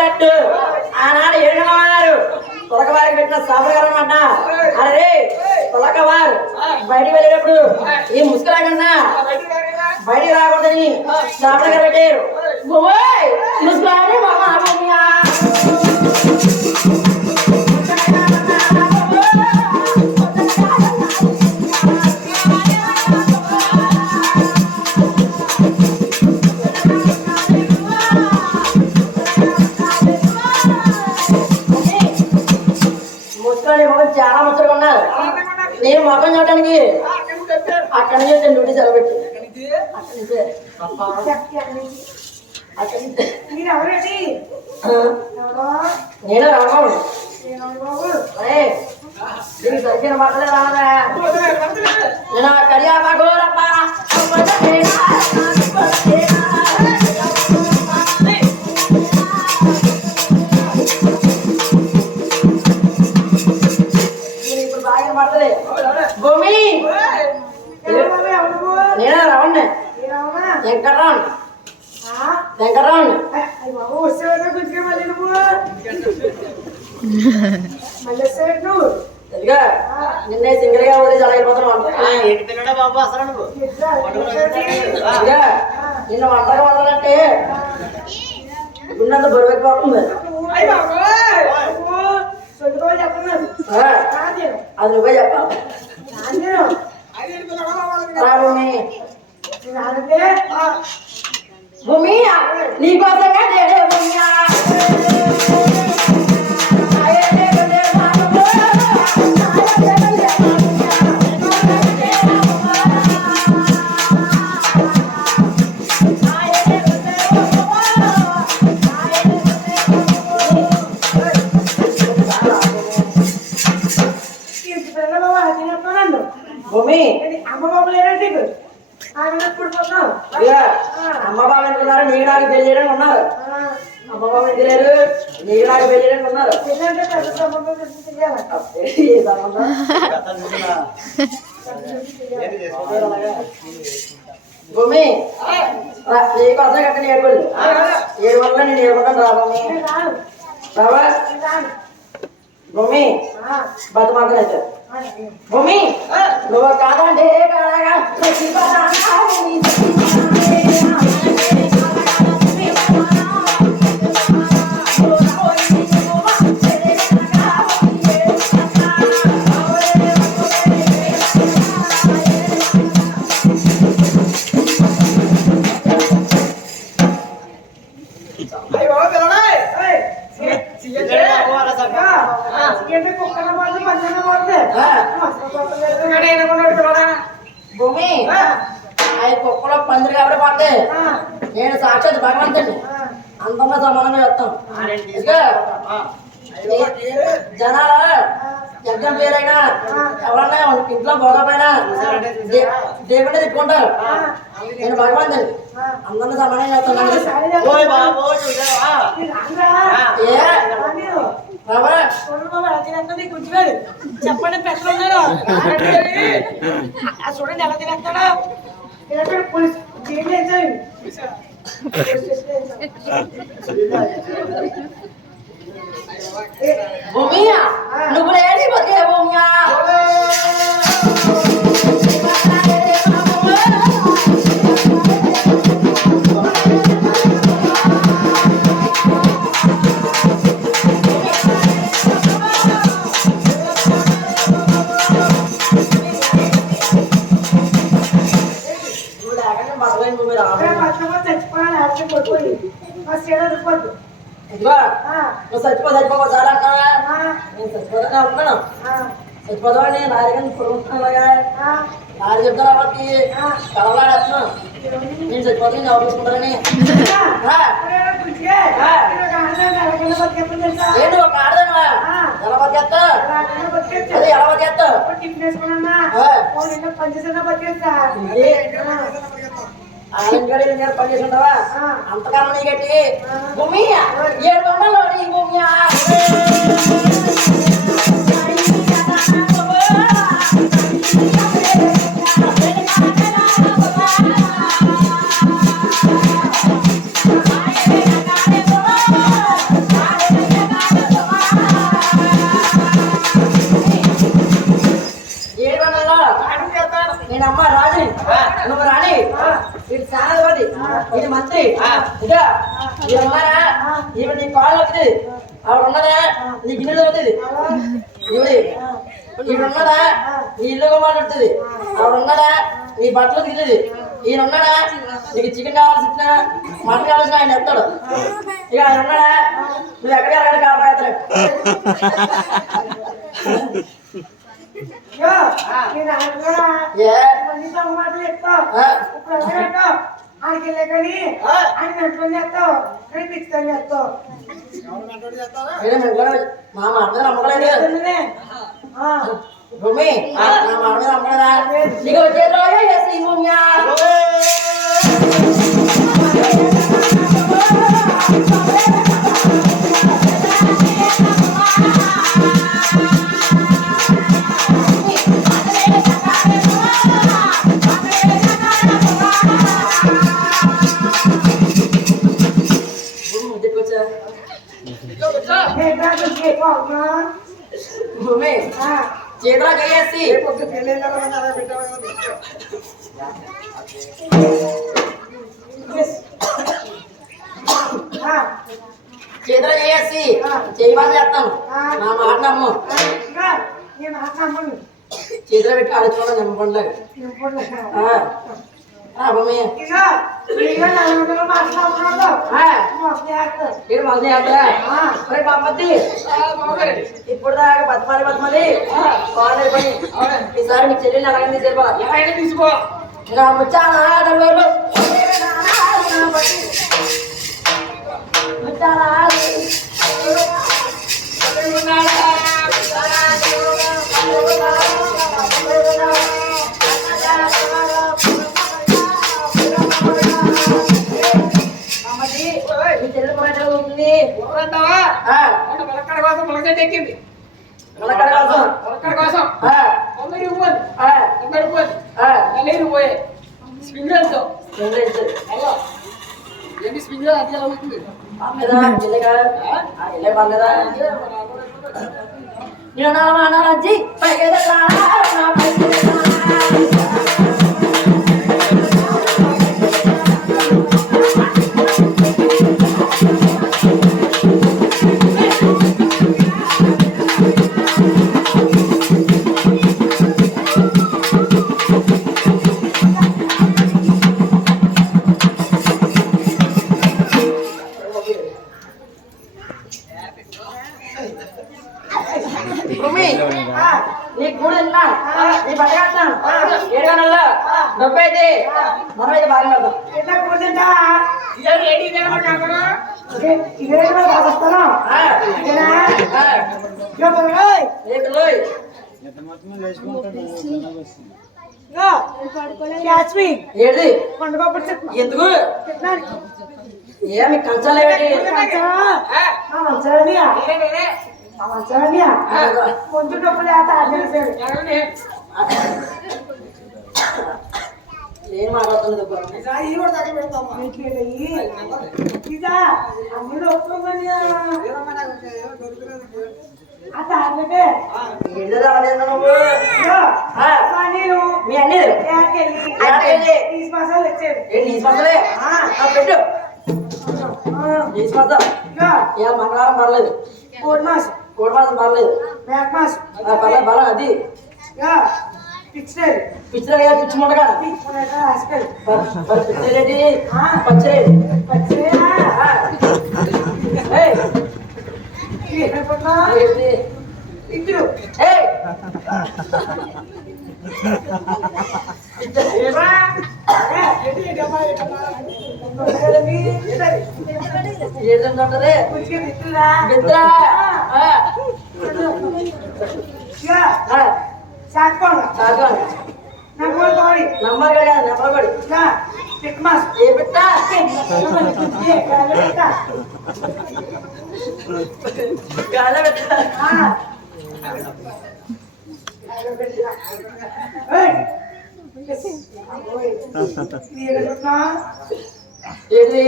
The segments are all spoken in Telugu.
పోయినట్టు ఆనాడు ఏడుగలవారు తొలకవారికి పెట్టిన సాపగారు అన్నమాట. అరే తొలకవారు బయటికి వెళ్ళేటప్పుడు ఈ ముసుగులాగన్నా బయటికి రాకూడదని సాపగారు పెట్టారు. ముసుగులాడి చాలా ముచ్చటగా ఉన్నారు. నేను మొఖం చూడటానికి అక్కడి నుంచి డ్యూటీ సెలబెట్టి నేను రామాడు దీనికి సరిగ్గా మాట్లాడే రాదా నేను కడియాబాగో భూమి నేనే రావణ వెంకట్రావు వెంకట్రావు నిన్న సింగిల్ గా వదిలేసి అలా వెళ్ళిపోతున్నావు. నిన్న వంటగా వండాలంటే గుండెంత బరువు అయిపోతుంది. అది నువ్వే చెప్పాలి. భూమి నీకోసంగా భూమి అమ్మ బాబు లేరంటే అమ్మ బాబు ఎందుకున్నారు? నీ నాకు పెళ్లి చేయడానికి ఉన్నారు. అమ్మ బాబు ఎందుకు లేరు? నీ నాకు పెళ్లి చేయడానికి ఉన్నారు. భూమి నీకోసం కట్టిన ఏడుకోండి. 7 వల్ల నేను ఏడుకుంటాను. రా భూమి రావా భూమి బతుమాతం అయితే భూమి నువ్వు కాదంటే కాదగా భూమి అవి కుక్కలో పందిరి కాబట్టి పడితే నేను సాక్షాత్ భగవంతుని అంతంగా సమానంగా చెప్తాను. జనాలు యజ్ఞం పేరైనా ఎవరన్నా ఇంట్లో పోకపోయినా దేవుడిని తిట్టుకుంటారు. నేను భగవంతుని అందరిని సమానంగా చెప్తాను. చెప్పండి పెద్దలు ఉన్నారు చూడండి ఎలా తినేస్తాడా భూమి నువ్వు లేని బతికే భూమియా నువ్వు చచ్చిపోతా చాలా అంటావా? నేను చచ్చిపోతానే అనుకున్నాను. చచ్చిపోతావా? నేను నాయకుని పొడుగుతున్నాగా నాడు చెప్తాను వాళ్ళకి కలవలాడేస్తున్నాను. నేను చచ్చిపోతే నేను ఎవరు చూసుకుంటారని ఏంటి ఒక ఆడదానివా? ఎలా బతికేస్తా? అదే ఎలా బతికేస్తా? ఆలంగడి పని చేసుకుంటావా? అంతకాలం నీ గట్టి భూమి 700 నీ భూమి మంత్రి ఇంకా ఈవిడ ఉన్నారా ఈవిడ నీ కాళ్ళు అవుతుంది ఆవిడ ఉన్నదా నీ గిన్నెలు అవుతుంది ఈవిడ ఉన్నదా నీ ఇల్లు మాట్లాడుతుంది ఆవిడ ఉన్నదా నీ బట్టలు తిరుగుతుంది ఈయన ఉన్నాడా నీకు చికెన్ కావాల్సి ఇచ్చినా మటన్ కావాల్సిన ఆయన ఎత్తాడు ఇక ఆయన ఉన్నాడా నువ్వు ఎక్కడికి కాపాడతాడు మా మాట నమ్మకలేదు భూమి మా మాట నమ్మకదా నీకు వచ్చే భూమి చేతులా చేసి చేతులు చేసి చేయి బాగా చేస్తాను నా మాట నమ్ము చేతులు పెట్టి ఆడుకోవడం నిమ్మపండులాగా ఇప్పుడు దాకా బతమాలి పని ఈసారి మీ చెల్లెలు అలాగని తీసుకో ఎక్కింది పోయే స్పింగ్తో ఏంటి స్పింగ్ అది ఎలా అవుతుంది నీ కూడా నీ పట్టేస్తాను 7 గంటల్లో డబ్బు అయితే మనం అయితే బాగా పడతాం ఎందుకు ఏమి కంచాలు కొంచెం డబ్బులు ఏం మాట్లాడుతుంది మీ అన్నీ పెట్టు మంగళవారం పర్లేదు కోడి మాసం పర్లేదు పర్లేదు బలం అది పిచ్చి ముండగా పిచ్చిరేటి పచ్చిరేటి ఇద్దరు ఏదంటే నంబర్ పడి ఏ పెట్ట ఏది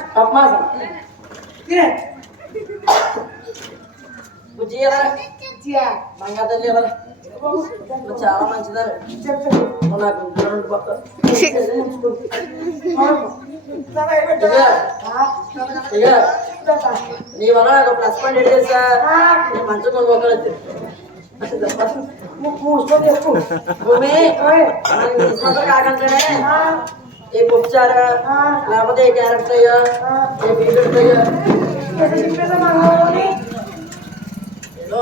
కప్మాసం బంగారు తల్లి నువ్వు చాలా మంచిదారు నాకు రెండు పక్కలు ఇక నీ వల్ల నాకు ప్లస్ పాయింట్ ఏంటి తెలుసా నేను మంచి కొన్ని పక్కలు భూమి కాకంటే ఏ పుచ్చారా లేకపోతే ఏ క్యారెక్టర్ అయ్యా ఏ బీటెక్ అయ్యా ఏదో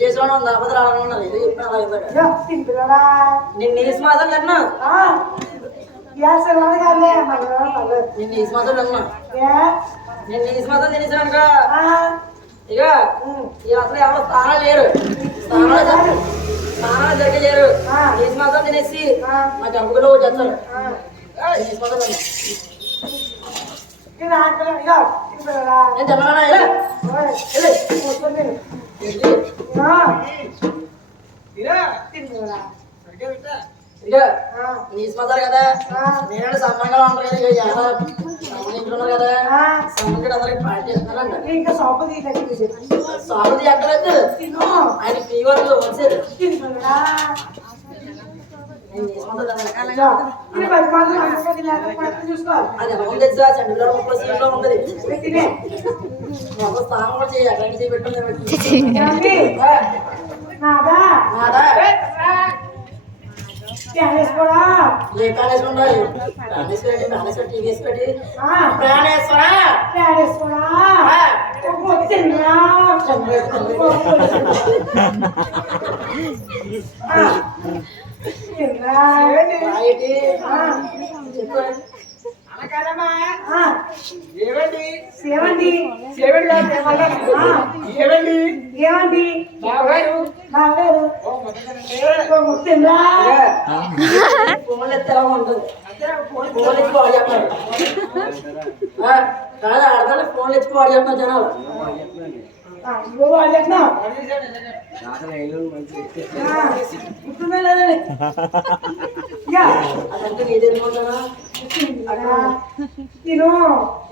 చేసేవాడు లేకపోతే రావడం ఉన్నది ఇది చెప్పిన అలా నేను నీసు మాత్రం తిన్నా నేను నీసు మాత్రం తిన్నా నేను నీసు మాత్రం తినేసాను ఇక అసలు ఎవరు స్థానాలు లేరు స్నానాలు జరిగలేరు నీసు మాత్రం తినేసి మా గర్భగులో చేస్తారు నీసు మాత్రం నేను తిన్నానా ఇక నీసు మాత్రం కదా నేను సమ్మంగా ఉంటాను కదా సంబంధించుకున్నారు కదా సంబంధించి అందరికి పార్టీ చేస్తున్నానంట ఇంకా సాగుది ఎక్కలేదు ఆయన ఫీవర్ వచ్చారు అది ఎలా ఉంది తెలుసా చండీగఢ్ 30 సీట్లో ఉంటుంది స్థానం కూడా చేయి అక్కడ చేపెట్టు ఏ కాలేజ్ ఉండాలి టీవీఎస్ పెట్టి ఫోన్లు ఎత్తలా ఉంటుంది ఫోన్లు ఇచ్చి వాడు చెప్తారు కాదు ఆడతాను ఫోన్లు ఇచ్చి వాడు చెప్తాను జనాలు అదంటే నీ తెలియకుంటానా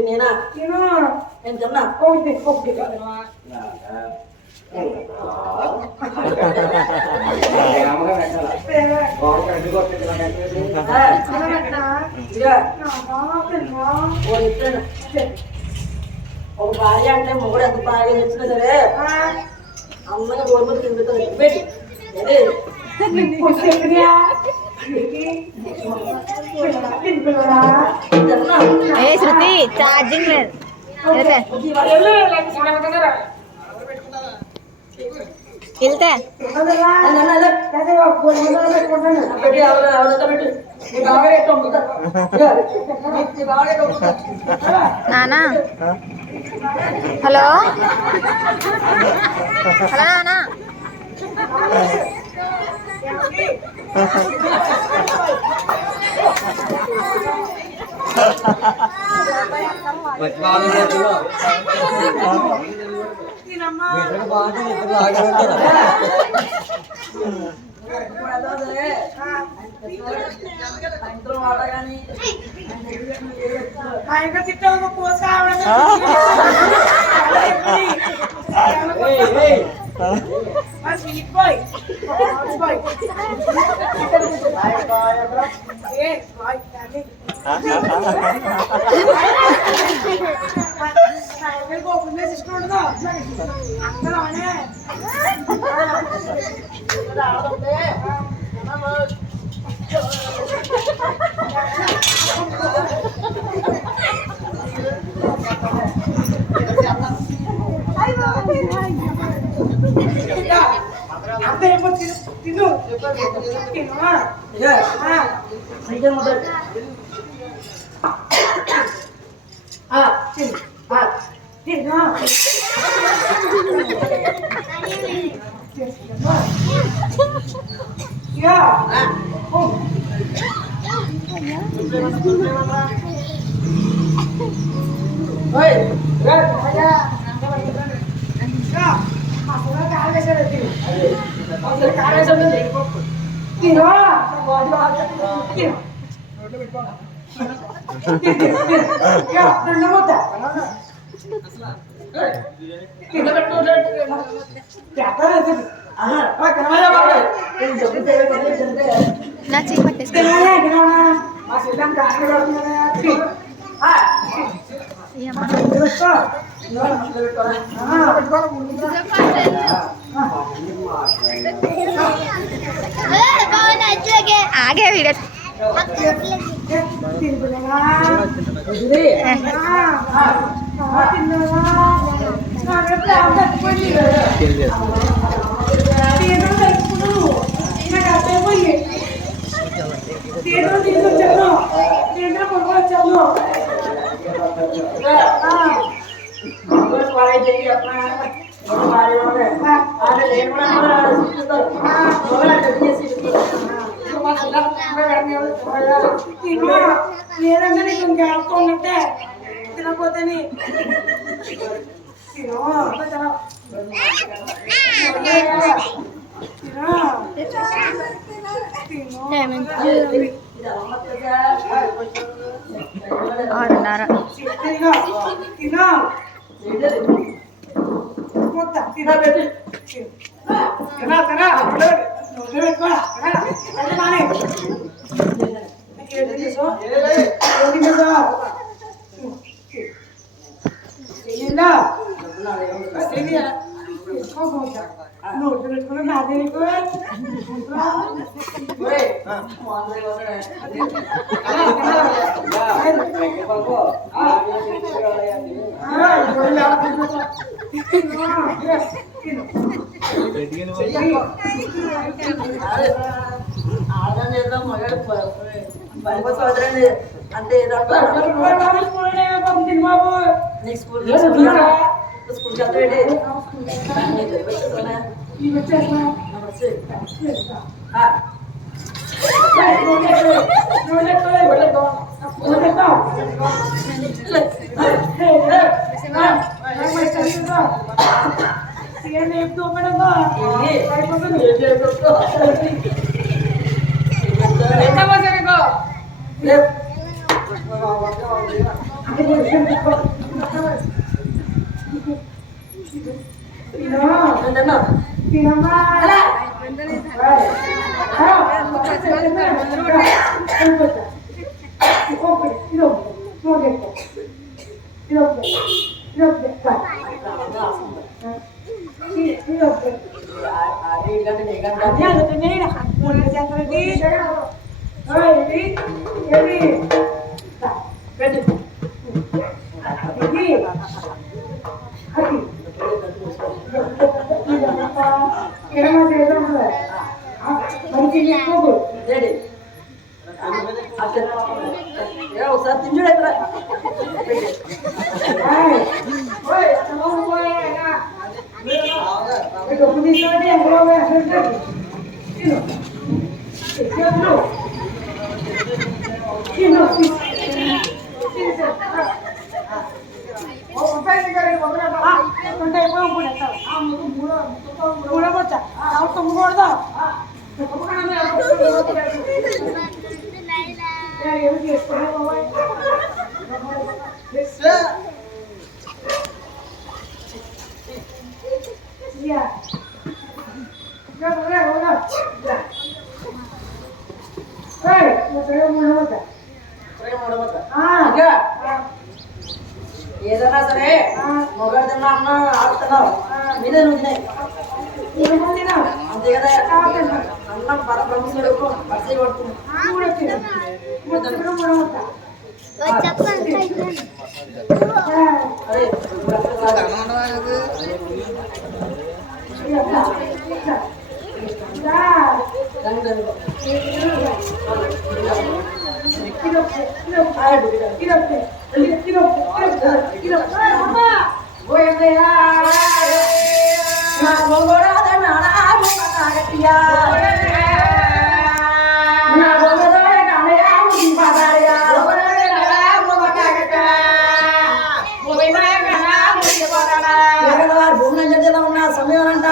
నేనా నేను తిన్నా ఒక భార్య అంటే మొగుడు ఎంత బాగా తెచ్చినా సరే అమ్మగా గోరుముద్దు తింటుంది పెట్టి శృతి ఛార్జింగ్ లేదు వెళ్తే నానా హలో హలో నానా ఆహా కనవాలా బాబు నేను చెప్తే అంటే నా చేయి పట్టేసుకో కనవాలా మా శ్రీలంక ఆడగలుగుతున్నారా ఈ అమ్మ. ఆగే వీడియో లేదంటే నీకు ఇంకా ఆడుకోన్నట్టే తినకపోతే ఆరున్నర అంటే నీకు స్కూల్ స్కూల్ చదివేటి ఒకసారి తింజుడు ఏదైనా సరే మొగడు తిన్నా అన్న ఆడుతున్నావు మీదే నువ్వు అంతే కదా అన్నం పరబ్రహ్మసుడు పచ్చి భూమి ఉన్న సమయం అంట